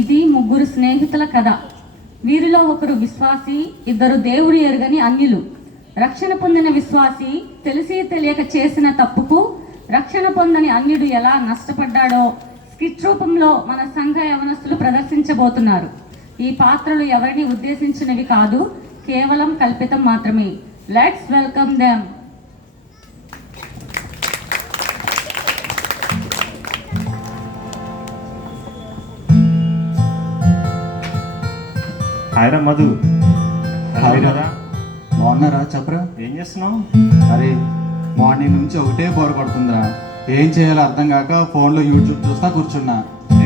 ఇది ముగ్గురు స్నేహితుల కథ. వీరిలో ఒకరు విశ్వాసి, ఇద్దరు దేవుడు ఎరుగని అన్యులు. రక్షణ పొందిన విశ్వాసి తెలిసి తెలియక చేసిన తప్పుకు రక్షణ పొందని అన్యుడు ఎలా నష్టపడ్డాడో స్కిట్ రూపంలో మన సంఘ యవనస్తులు ప్రదర్శించబోతున్నారు. ఈ పాత్రలు ఎవరిని ఉద్దేశించినవి కాదు, కేవలం కల్పితం మాత్రమే. Let's welcome them. హాయ్రా మధు. బాగున్నారా? చెప్పరా. ఏం చేస్తున్నావు? అరే మార్నింగ్ నుంచి ఒకటే బోర్ కొడుతుందిరా. ఏం చేయాలో అర్థం కాక ఫోన్లో యూట్యూబ్ చూస్తా కూర్చున్నా.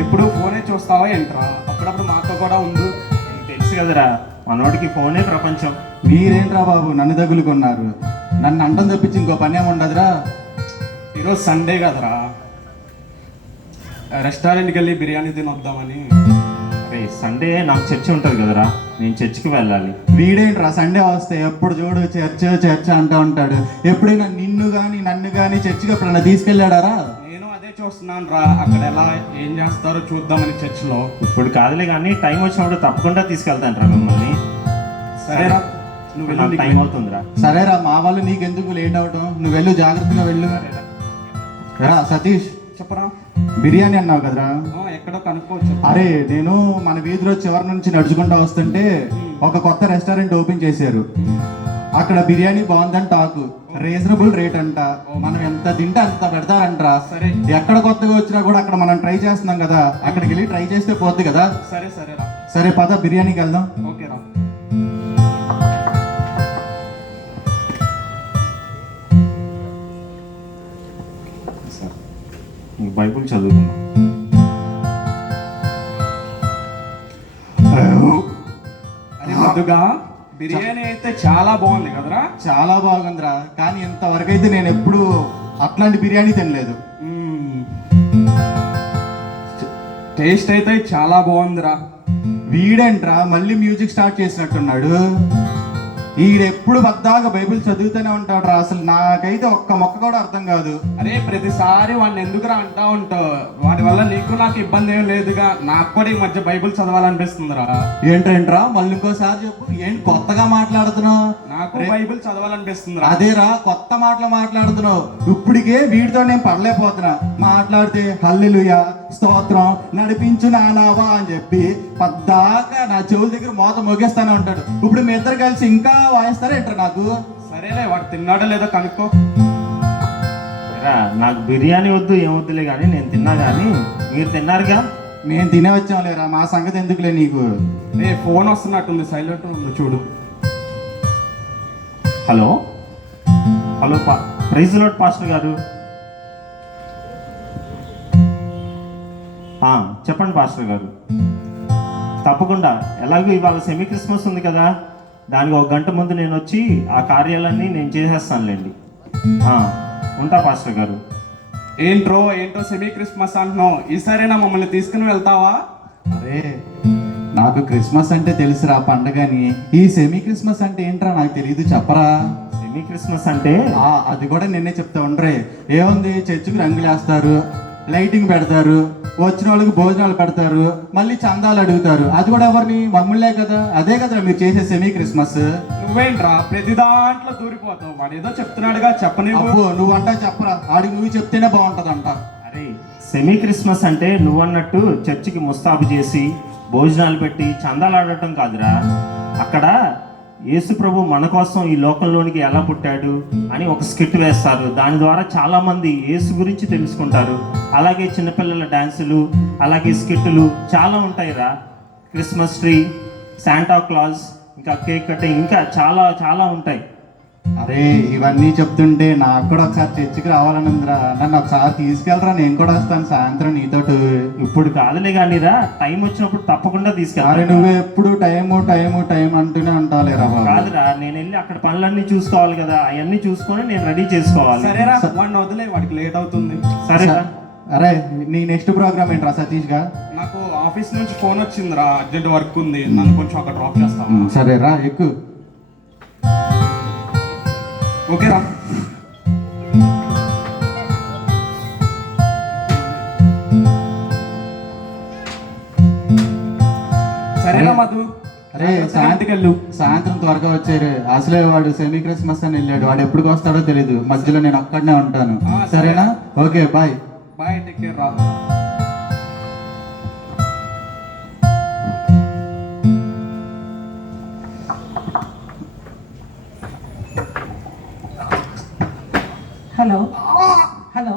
ఎప్పుడు ఫోనే చూస్తావా ఏంట్రా? అప్పుడప్పుడు మాతో కూడా ఉండు. నీకు తెలుసు కదరా, మనోడికి ఫోనే ప్రపంచం. మీరేంట్రా బాబు నన్ను తగులుకున్నారు? నన్ను అంటం తప్పించి ఇంకో పని ఏమి ఉండదురా. ఈరోజు సండే కదరా, రెస్టారెంట్కి వెళ్ళి బిర్యానీ తినొద్దామని. అరే సండే నాకు చర్చి ఉంటుంది కదరా, నేను చర్చికి వెళ్ళాలి. వీడేంట్రా సండే వస్తే ఎప్పుడు చూడు చర్చ్ అంటూ ఉంటాడు. ఎప్పుడైనా నిన్ను కానీ నన్ను కానీ చర్చికి ఎప్పుడైనా తీసుకెళ్ళాడారా? నేను అదే చూస్తున్నాను రా, అక్కడ ఎలా ఏం చేస్తారో చూద్దామని చర్చిలో. ఇప్పుడు కాదులే కానీ టైం వచ్చినప్పుడు తప్పకుండా తీసుకెళ్తాను రా మిమ్మల్ని. సరేరా, నువ్వు నాకు వెళ్ళి టైం అవుతుందిరా. సరేరా, మా వాళ్ళు నీకెందుకు లేట్ అవటం, నువ్వు వెళ్ళు, జాగ్రత్తగా వెళ్ళు. రా సతీష్, చెప్పరా. బిర్యానీ అన్నావు కదరా. ఎక్కడో కనుక్కోవచ్చు. అరే నేను మన వీధిలో చివరి నుంచి నడుచుకుంటూ వస్తుంటే ఒక కొత్త రెస్టారెంట్ ఓపెన్ చేశారు. అక్కడ బిర్యానీ బాగుందని టాకు, రీజనబుల్ రేట్ అంట. మనం ఎంత తింటే అంత పెడతారంటరా. సరే, ఎక్కడ కొత్తగా వచ్చినా కూడా అక్కడ మనం ట్రై చేస్తున్నాం కదా, అక్కడికి వెళ్ళి ట్రై చేస్తే పోద్ది కదా. సరే సరేరా. సరే పద బిర్యానీకి వెళ్దాం. ఓకేరా. నీకు బైబుల్ చదువుకున్నా. అరే ముందుగా బిర్యానీ అయితే చాలా బాగుంది కదరా. చాలా బాగుందిరా, కానీ ఇంతవరకు అయితే నేను ఎప్పుడు అట్లాంటి బిర్యానీ తినలేదు. టేస్ట్ అయితే చాలా బాగుందిరా. వీడేంట్రా మళ్ళీ మ్యూజిక్ స్టార్ట్ చేసినట్టున్నాడు. ఈడెప్పుడు పద్దాగా బైబిల్ చదువుతూనే ఉంటాడు రా. అసలు నాకైతే ఒక్క మొక్క కూడా అర్థం కాదు. అరే ప్రతిసారి వాడిని ఎందుకురా అంటా ఉంటావు? వాటి వల్ల నీకు నాకు ఇబ్బంది ఏం లేదుగా. నాకు కూడా ఈ మధ్య బైబిల్ చదవాలనిపిస్తుందిరా. ఏంటంట్రా మళ్ళీ ఇంకోసారి చెప్పు, ఏంటి కొత్తగా మాట్లాడుతున్నావు? నాకు బైబిల్ చదవాలనిపిస్తుందిరా. అదేరా కొత్త మాటలు మాట్లాడుతున్నావు. ఇప్పటికే వీడితో నేను పడలేకపోతున్నా. మాట్లాడితే హల్లెలూయా, స్తోత్రం, నడిపించు నానావా అని చెప్పి పద్దాకా నా చెవుల దగ్గర మోత మొగేస్తానే ఉంటాడు. ఇప్పుడు మీ ఇద్దరు కలిసి ఇంకా వాయిస్తారా ఏంట్రా నాకు? సరేలే, వాడు తిన్నాడో లేదో కనుక్కో. నాకు బిర్యానీ వద్దు ఏమొద్దులే కానీ నేను తిన్నా. కానీ మీరు తిన్నారుగా. మేము తినే వచ్చాం లేరా, మా సంగతి ఎందుకులే నీకు. రే ఫోన్ వస్తున్నట్టుంది, సైలెంట్ ఉంది చూడు. Hello hello praise lord pastor గారు. చెప్పండి పాస్టర్ గారు. తప్పకుండా. ఎలాగో ఇవాళ సెమీ క్రిస్మస్ ఉంది కదా, దానికి 1 గంట ముందు నేను వచ్చి ఆ కార్యాలన్నీ నేను చేసేస్తానులేండి. ఉంటా పాస్టర్ గారు. ఏంట్రో సెమీ క్రిస్మస్ అంటున్నావు, ఈసారైనా మమ్మల్ని తీసుకుని వెళ్తావా? అరే నాకు క్రిస్మస్ అంటే తెలుసురా పండగని, ఈ సెమీ క్రిస్మస్ అంటే ఏంట్రా నాకు తెలియదు, చెప్పరా. సెమీ క్రిస్మస్ అంటే అది కూడా నిన్నే చెప్తా ఉండరే. ఏముంది, చర్చికి రంగులేస్తారు, లైటింగ్ పెడతారు, వచ్చిన వాళ్ళకి భోజనాలు పెడతారు, మళ్ళీ చందాలు అడుగుతారు. అది కూడా ఎవరిని? మమ్మల్నే కదా. అదే కదా మీరు చేసే సెమీ క్రిస్మస్. నువ్వేంట్రా ప్రతి దాంట్లో దూరిపోతావు? వాడు ఏదో చెప్తున్నాడుగా, చెప్పని. నువ్వంటా చెప్పరా, ఆడికి నువ్వు చెప్తేనే బాగుంటదంట. అరే సెమీ క్రిస్మస్ అంటే నువ్వన్నట్టు చర్చికి ముస్తాబు చేసి భోజనాలు పెట్టి చందాలు ఆడటం కాదురా. అక్కడ యేసు ప్రభు మన కోసం ఈ లోకంలోనికి ఎలా పుట్టాడు అని ఒక స్కిట్ వేస్తారు. దాని ద్వారా చాలామంది యేసు గురించి తెలుసుకుంటారు. అలాగే చిన్నపిల్లల డ్యాన్సులు, అలాగే స్కిట్లు చాలా ఉంటాయిరా. క్రిస్మస్ ట్రీ, శాంటా క్లాజ్, ఇంకా కేక్ కటింగ్, ఇంకా చాలా చాలా ఉంటాయి. అరే ఇవన్నీ చెప్తుంటే నాకు కూడా ఒకసారి చర్చికి రావాలని ఉందిరా. నన్ను ఒకసారి తీసుకెళ్ళరా, నేను కూడా వస్తాను సాయంత్రం నీతోటి. ఇప్పుడు కాదులే కానీరా, టైం వచ్చినప్పుడు తప్పకుండా తీసుకెళ్ళాలి. అరే నువ్వు ఎప్పుడు టైం అంటూనే ఉంటావులేరా బాబు. కాదురా, నేను వెళ్ళి అక్కడ పనులన్నీ చూసుకోవాలి కదా, అవన్నీ చూసుకొని నేను రెడీ చేసుకోవాలి. సరేరా, వాడిని వదిలే, వాడికి లేట్ అవుతుంది. సరేరా. అరే నీ నెక్స్ట్ ప్రోగ్రామ్ ఏంట్రా సతీష్ గా? నాకు ఆఫీస్ నుంచి ఫోన్ వచ్చిందిరా, అర్జెంట్ వర్క్ ఉంది, నన్ను కొంచెం అక్కడ డ్రాప్ చేస్తాను. సరేరా ఎక్కు. ఓకేరా. మధు. అరే ఇంటికి వెళ్ళు. సాయంత్రం త్వరగా వచ్చారు. అసలే వాడు సెమీ క్రిస్మస్ అని వెళ్ళాడు. వాడు ఎప్పుడు వస్తాడో తెలియదు. మధ్యలో నేను ఒక్కడనే ఉంటాను. సరేనా? Okay, bye. Bye, take care రా. హలో హలో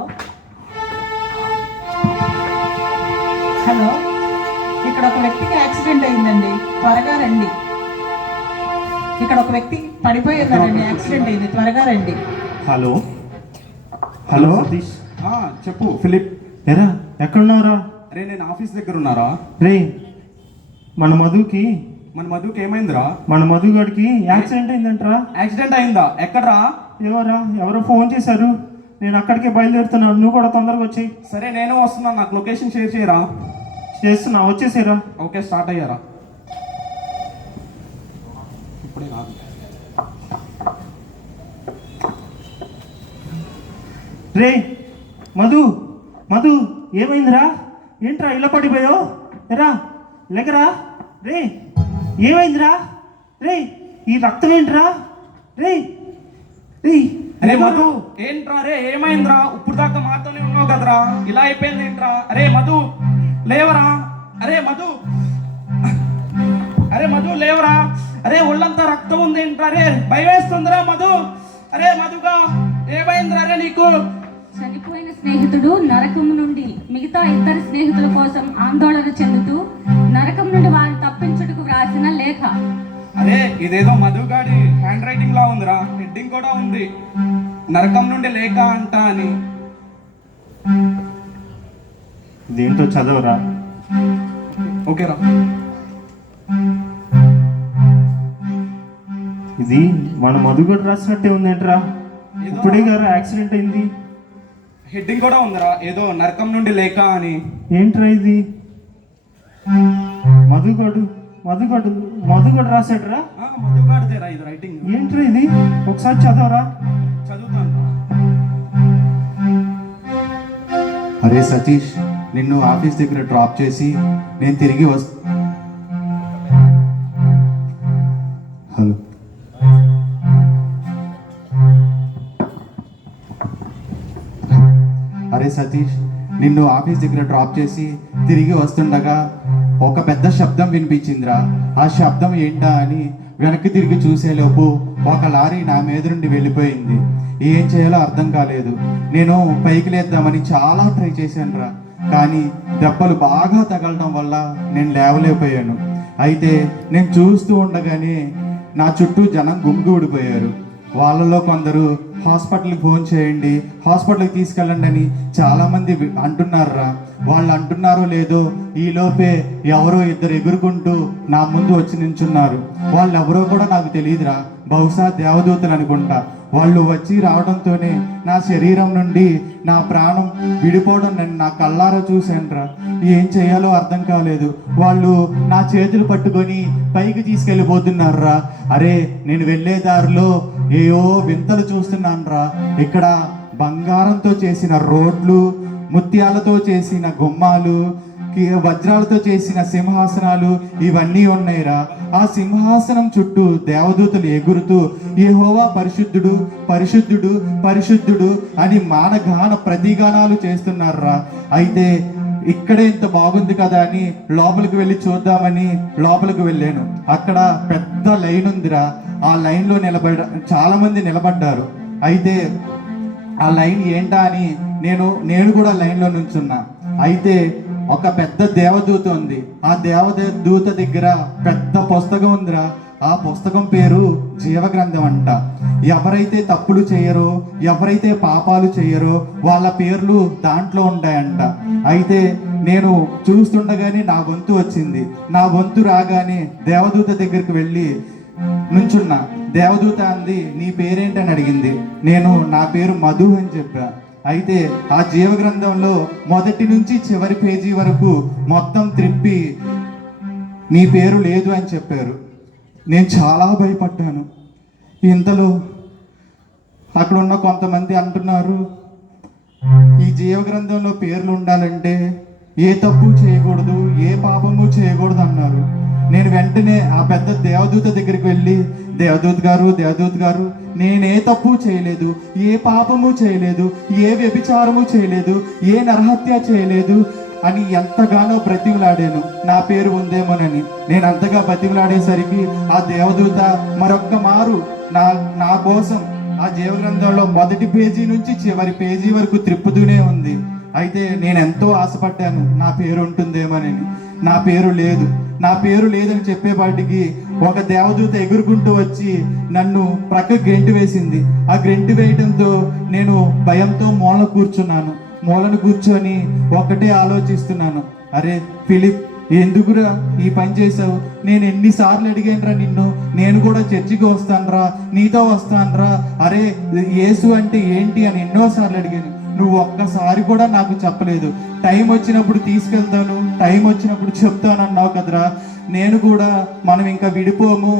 హలో, ఇక్కడ ఒక వ్యక్తికి యాక్సిడెంట్ అయిందండి, త్వరగా రండి. ఇక్కడ ఒక వ్యక్తి పడిపోయిందండి, యాక్సిడెంట్ అయింది, త్వరగా రండి. Hello hello Satish. చెప్పు ఫిలిప్. ఎరా ఎక్కడున్నావురా? అరే నేను ఆఫీస్ దగ్గర ఉన్నారా. రే మన మధుకి ఏమైందిరా? మన మధు గడికి యాక్సిడెంట్ అయిందంటరా. యాక్సిడెంట్ అయిందా? ఎక్కడరా? ఎవరో ఫోన్ చేశారు. నేను అక్కడికే బయలుదేరుతున్నాను. నువ్వు కూడా తొందరగా వచ్చి. సరే నేను వస్తున్నాను, నాకు లొకేషన్ షేర్ చేయరా. చేస్తున్నా, వచ్చేసేరా. ఓకే, స్టార్ట్ అయ్యారా. ఇప్పుడే కాదు. రే మధు మధు ఏమైందిరా? ఏంట్రా ఇలా పడిపోయావు? ఎరా లేకరా. రే ఏమైందిరా? రే ఈ రక్తం ఏంట్రా? రే రే అరే మధు, ఏంట్రా? రే ఏమైందిరా? ఇప్పుడు దాకా మాతోనే ఉన్నావు కదరా, ఇలా అయిపోయింది ఏంట్రా? అరే మధు లేవరా. అరే మధు లేవరా. అరే ఒళ్ళంతా రక్తం ఉంది ఏంట్రా? రే భయం వేస్తుందిరా మధు. అరే మధుగా ఏమైందిరా రే నీకు? చనిపోయిన స్నేహితుడు నరకం నుండి మిగతా ఇద్దరు స్నేహితుల కోసం ఆందోళన చెందుతూ నరకం నుండి వారిని తప్పించుటకు వ్రాసిన లేఖ. అరే ఇదేదో మధుగాడి హ్యాండ్ రైటింగ్ లా ఉందిరా. హెడ్డింగ్ కూడా ఉంది, నరకం నుండి లేఖ అంట అని. దేంటో చదవరా. ఓకేరా. ఇది మన మధుగడు రాసినట్టే ఉందేంట్రా? ఇప్పుడే గారు యాక్సిడెంట్ అయింది. హెడ్డింగ్ కూడా ఉందిరా, ఏదో నరకం నుండి లేఖ అని. ఏంట్రా ఇది? మధుగడు రాశాడురా. మధుగాడిదేరా ఇది రైటింగ్. ఏంట్రా ఇది? ఒకసారి చదవరా. చదువుతాను. అరే సతీష్, నిన్ను ఆఫీస్ దగ్గర డ్రాప్ చేసి నేను తిరిగి హలో అరే సతీష్, నిన్ను ఆఫీస్ దగ్గర డ్రాప్ చేసి తిరిగి వస్తుండగా ఒక పెద్ద శబ్దం వినిపించిందిరా. ఆ శబ్దం ఏంటా అని వెనక్కి తిరిగి చూసేలోపు ఒక లారీ నా మీద నుండి వెళ్ళిపోయింది. ఏం చేయాలో అర్థం కాలేదు. నేను పైకి లేద్దామని చాలా ట్రై చేశాను రా, కానీ దెబ్బలు బాగా తగలడం వల్ల నేను లేవలేకపోయాను. అయితే నేను చూస్తూ ఉండగానే నా చుట్టూ జనం గుమిగూడిపోయారు. వాళ్ళలో కొందరు హాస్పిటల్కి ఫోన్ చేయండి, హాస్పిటల్కి తీసుకెళ్ళండి అని చాలామంది అంటున్నారా. వాళ్ళు అంటున్నారో లేదో ఈలోపే ఎవరో ఇద్దరు ఎగురుకుంటూ నా ముందు వచ్చి నించున్నారు. వాళ్ళు ఎవరో కూడా నాకు తెలియదురా, బహుశా దేవదూతలు అనుకుంటా. వాళ్ళు వచ్చి రావడంతోనే నా శరీరం నుండి నా ప్రాణం విడిపోవడం నేను నా కళ్ళారా చూశానురా. ఏం చేయాలో అర్థం కాలేదు. వాళ్ళు నా చేతులు పట్టుకొని పైకి తీసుకెళ్ళిపోతున్నారా. అరే నేను వెళ్ళే దారిలో ఏవో వింతలు చూస్తున్నాను రా. ఇక్కడ బంగారంతో చేసిన రోడ్లు, ముత్యాలతో చేసిన గుమ్మాలు, వజ్రాలతో చేసిన సింహాసనాలు ఇవన్నీ ఉన్నాయిరా. ఆ సింహాసనం చుట్టూ దేవదూతలు ఎగురుతూ యెహోవా పరిశుద్ధుడు పరిశుద్ధుడు పరిశుద్ధుడు అని మానగాన ప్రతిగానాలు చేస్తున్నారా. అయితే ఇక్కడే ఇంత బాగుంది కదా అని లోపలికి వెళ్ళి చూద్దామని లోపలికి వెళ్ళాను. అక్కడ పెద్ద లైన్ ఉందిరా. ఆ లైన్లో చాలా మంది నిలబడ్డారు. అయితే ఆ లైన్ ఏంటా అని నేను కూడా లైన్లో నుంచున్నా. అయితే ఒక పెద్ద దేవదూత ఉంది. ఆ దేవదూత దగ్గర పెద్ద పుస్తకం ఉందిరా. ఆ పుస్తకం పేరు జీవగ్రంథం అంట. ఎవరైతే తప్పులు చేయరో, ఎవరైతే పాపాలు చేయరో వాళ్ళ పేర్లు దాంట్లో ఉంటాయంట. అయితే నేను చూస్తుండగానే నా వంతు వచ్చింది. నా వంతు రాగానే దేవదూత దగ్గరికి వెళ్ళి నుంచున్నా. దేవదూత అంది, నీ పేరేంటని అడిగింది. నేను నా పేరు మధు అని చెప్పా. అయితే ఆ జీవగ్రంథంలో మొదటి నుంచి చివరి పేజీ వరకు మొత్తం త్రిప్పి నీ పేరు లేదు అని చెప్పారు. నేను చాలా భయపడ్డాను. ఇంతలో అక్కడ ఉన్న కొంతమంది అంటున్నారు, ఈ జీవగ్రంథంలో పేర్లు ఉండాలంటే ఏ తప్పు చేయకూడదు, ఏ పాపము చేయకూడదు అన్నారు. నేను వెంటనే ఆ పెద్ద దేవదూత దగ్గరికి వెళ్ళి, దేవదూత గారు నేనే తప్పు చేయలేదు, ఏ పాపము చేయలేదు, ఏ వ్యభిచారము చేయలేదు, ఏ నరహత్య చేయలేదు అని ఎంతగానో బ్రతిమలాడాను, నా పేరు ఉందేమోనని. నేను అంతగా బ్రతిమలాడేసరికి ఆ దేవదూత మరొక్క మారు నా కోసం ఆ జీవగ్రంథంలో మొదటి పేజీ నుంచి చివరి పేజీ వరకు త్రిప్పుతూనే ఉంది. అయితే నేను ఎంతో ఆశపడ్డాను నా పేరు ఉంటుందేమోనని. నా పేరు లేదని చెప్పేపాటికి ఒక దేవదూత ఎగురుకుంటూ వచ్చి నన్ను ప్రక్క గెంటు వేసింది. ఆ గెంటు వేయడంతో నేను భయంతో మూలను కూర్చొని ఒకటే ఆలోచిస్తున్నాను, అరే ఫిలిప్, ఎందుకురా ఈ పని చేసావు? నేను ఎన్నిసార్లు అడిగానురా నిన్ను, నేను కూడా చర్చికి వస్తానురా, నీతో వస్తానురా, అరే యేసు అంటే ఏంటి అని ఎన్నోసార్లు అడిగాను. నువ్వు ఒక్కసారి కూడా నాకు చెప్పలేదు. టైం వచ్చినప్పుడు తీసుకెళ్తాను, టైం వచ్చినప్పుడు చెప్తాను అన్నావు కదరా. నేను కూడా మనం ఇంకా విడిపోము,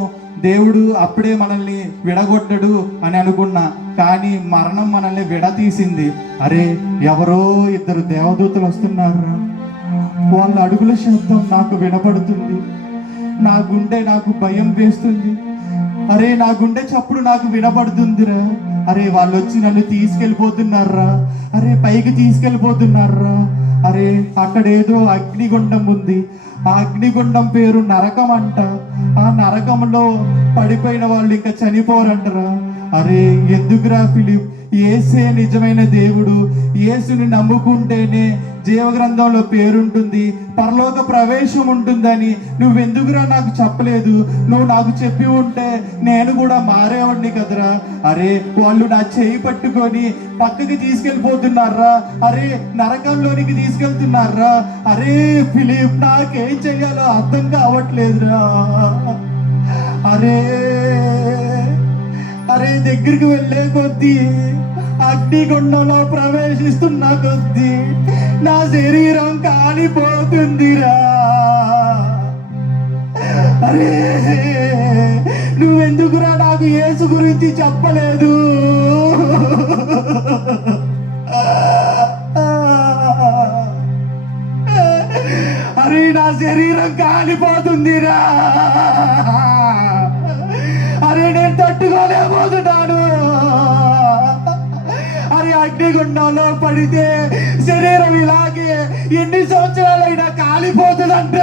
దేవుడు అప్పుడే మనల్ని విడగొట్టడు అని అనుకున్నా. కానీ మరణం మనల్ని విడతీసింది. అరే ఎవరో ఇద్దరు దేవదూతలు వస్తున్నారా, వాళ్ళ అడుగుల శబ్దం నాకు వినపడుతుంది. నా గుండె నాకు భయం వేస్తుంది. అరే నా గుండె చప్పుడు నాకు వినపడుతుందిరా. అరే వాళ్ళు వచ్చి నన్ను తీసుకెళ్ళిపోతున్నారా, అరే పైకి తీసుకెళ్ళిపోతున్నారా. అరే అక్కడేదో అగ్నిగుండం ఉంది, ఆ అగ్నిగుండం పేరు నరకం అంట. ఆ నరకంలో పడిపోయిన వాళ్ళు ఇంకా చనిపోరంటరా. అరే ఎందుకురా ఫిలిప్, యేసే నిజమైన దేవుడు, యేసుని నమ్ముకుంటేనే జీవగ్రంథంలో పేరుంటుంది, పరలోక ప్రవేశం ఉంటుందని నువ్వెందుకురా నాకు చెప్పలేదు? నువ్వు నాకు చెప్పి ఉంటే నేను కూడా మారేవాడిని కదరా. అరే వాళ్ళు నా చేయి పట్టుకొని పక్కకి తీసుకెళ్ళిపోతున్నారా, అరే నరకంలోనికి తీసుకెళ్తున్నారా. అరే ఫిలిప్, నాకేం చెయ్యాలో అర్థం కావట్లేదురా. అరే దగ్గరికి వెళ్ళే కొద్దీ, అగ్నిగుండంలో ప్రవేశిస్తున్న కొద్దీ నా శరీరం కాలిపోతుందిరా. అరే నువ్వెందుకురా నాకు యేసు గురించి చెప్పలేదు? అరే నా శరీరం కాలిపోతుందిరా. అరే నేను తట్టుకోలేకపోతున్నాను. అరే అగ్నిగుండంలో పడితే శరీరం ఇలాగే ఎన్ని సంవత్సరాలైనా కాలిపోతుందంట.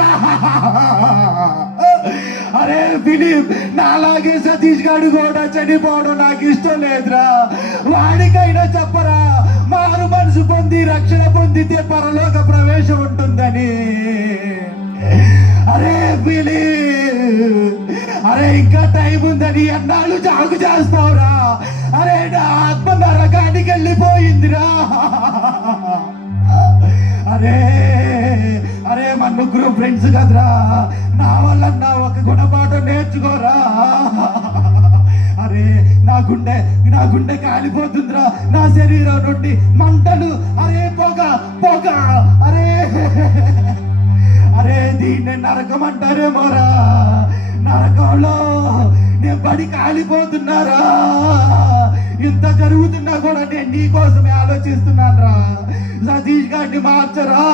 అరే ఫిలిప్, నాలాగే సతీష్ గారు కూడా చనిపోవడం నాకు ఇష్టం లేదురా. వాడికైనా చెప్పరా, మారు మనసు పొంది రక్షణ పొందితే పరలోక ప్రవేశం ఉంటుందని. అరే ఫిలిప్, అరే ఇంకా టైం ఉందని ఎన్నాళ్ళు జాగు చేస్తావురా? అరే నా ఆత్మ నరకానికి వెళ్ళిపోయిందిరా. అరే మన ముగ్గురు ఫ్రెండ్స్ కదరా, నా వల్ల ఒక గుణపాఠం నేర్చుకోరా. అరే నా గుండె కాలిపోతుందిరా, నా శరీరం నుండి మంటలు, అరే పొగ. అరే దీన్ని నరకం అంటారేమోరా. నరకంలో నేను పడి కాలిపోతున్నారా. ఇంత జరుగుతున్నా కూడా నేను నీ కోసమే ఆలోచిస్తున్నాను రా. సతీష్ గారిని మార్చరా.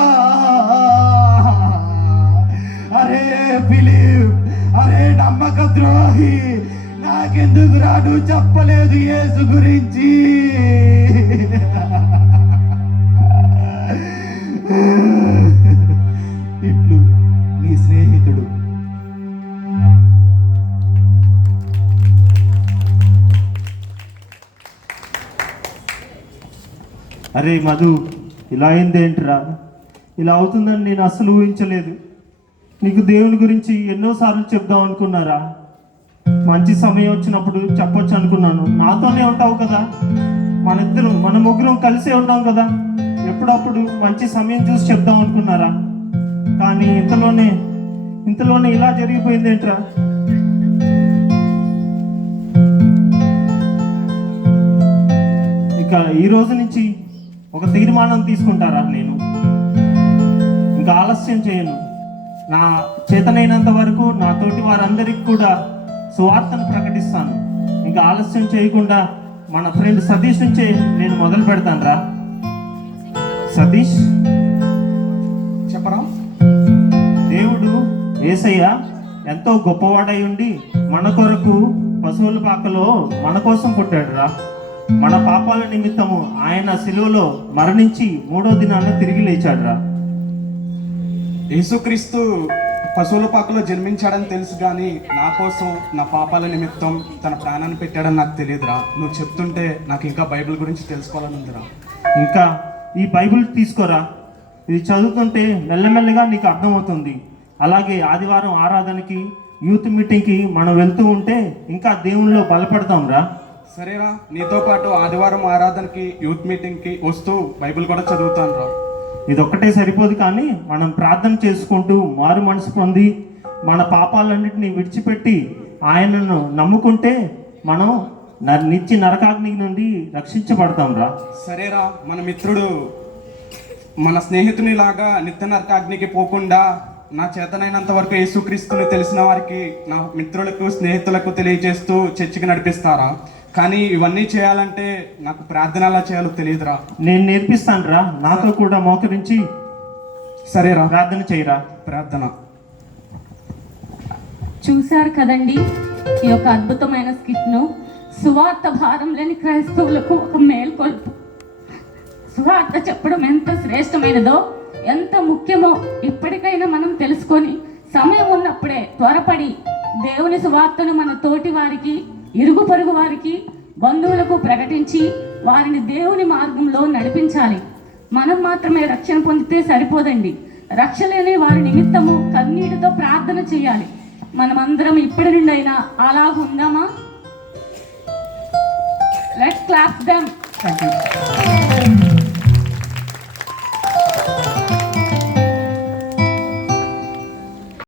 అరే ఫిలిప్, అరే నమ్మక ద్రోహి, నాకెందుకు రాడు చెప్పలేదు యేసు గురించి? ఇట్లు నీ స్నేహితుడు. అరే మధు, ఇలా అయిందేంట్రా? ఇలా అవుతుందని నేను అసలు ఊహించలేదు. నీకు దేవుని గురించి ఎన్నోసార్లు చెప్దాం అనుకున్నారా? మంచి సమయం వచ్చినప్పుడు చెప్పొచ్చు అనుకున్నాను. నాతోనే ఉంటావు కదా, మన ముగ్గురం కలిసే ఉంటాం కదా, ఎప్పుడప్పుడు మంచి సమయం చూసి చెప్దాం అనుకున్నారా? కానీ ఇంతలోనే ఇలా జరిగిపోయిందేంట్రా? ఇక ఈ రోజు నుంచి ఒక తీర్మానం తీసుకుంటారా? నేను ఇంకా ఆలస్యం చేయను. నా చేతనైనంత వరకు నా తోటి వారందరికీ కూడా సువార్తను ప్రకటిస్తాను. ఇంకా ఆలస్యం చేయకుండా మన ఫ్రెండ్ సతీష్ నుంచే నేను మొదలు పెడతాను రా. సతీష్, చెప్పరా? దేవుడు యేసయ్య ఎంతో గొప్పవాడై ఉండి మన కొరకు పశువుల పాకలో మన కోసం పుట్టాడురా. మన పాపాల నిమిత్తము ఆయన శిలువలో మరణించి 3వ దినాన తిరిగి లేచాడురా. యేసుక్రీస్తు పశువుల పాకలో జన్మించాడని తెలుసు కానీ నా కోసం నా పాపాల నిమిత్తం తన ప్రాణాన్ని పెట్టాడని నాకు తెలియదురా. నువ్వు చెప్తుంటే నాకు ఇంకా బైబిల్ గురించి తెలుసుకోవాలని ఉందిరా. ఇంకా ఈ బైబిల్ తీసుకోరా, ఇది చదువుతుంటే మెల్లమెల్లగా నీకు అర్థమవుతుంది. అలాగే ఆదివారం ఆరాధనకి, యూత్ మీటింగ్కి మనం వెళ్తూ ఉంటే ఇంకా దేవునిలో బలపడతాం రా. సరేరా, నీతో పాటు ఆదివారం ఆరాధనకి, యూత్ మీటింగ్కి వస్తూ బైబిల్ కూడా చదువుతాను రా. ఇదొక్కటే సరిపోదు, కానీ మనం ప్రార్థన చేసుకుంటూ మారు మనసు పొంది మన పాపాలన్నింటినీ విడిచిపెట్టి ఆయనను నమ్ముకుంటే మనం నిత్య నరకాగ్ని నుండి రక్షించబడతాం రా. సరేరా, మన మిత్రుడు మన స్నేహితునిలాగా నిత్య నరకాగ్నికి పోకుండా నా చేతనైనంత వరకు యేసుక్రీస్తుని తెలిసిన వారికి, నా మిత్రులకు, స్నేహితులకు తెలియజేస్తూ చర్చికి నడిపిస్తారా? కానీ ఇవన్నీ చేయాలంటే నాకు ప్రార్థన ఎలా చేయాలో తెలియదురా. నేను నేర్పిస్తాను రా, నాతో కూడా మోకరించి సరేరా, ప్రార్థన చేయరా. ప్రార్థన. చూశారు కదండి ఈ యొక్క అద్భుతమైన స్కిట్ను. సువార్త భారం లేని క్రైస్తవులకు ఒక మేల్కొల్పు. సువార్త చెప్పడం ఎంత శ్రేష్టమైనదో, ఎంత ముఖ్యమో ఇప్పటికైనా మనం తెలుసుకొని సమయం ఉన్నప్పుడే త్వరపడి దేవుని సువార్తను మన తోటి వారికి, ఇరుగు పొరుగు వారికి, బంధువులకు ప్రకటించి వారిని దేవుని మార్గంలో నడిపించాలి. మనం మాత్రమే రక్షణ పొందితే సరిపోదండి. రక్షలేని వారి నిమిత్తము కన్నీటితో ప్రార్థన చేయాలి. మనమందరం ఇప్పటి నుండి అయినా అలా ఉందామా? Let's clap them. Thank you.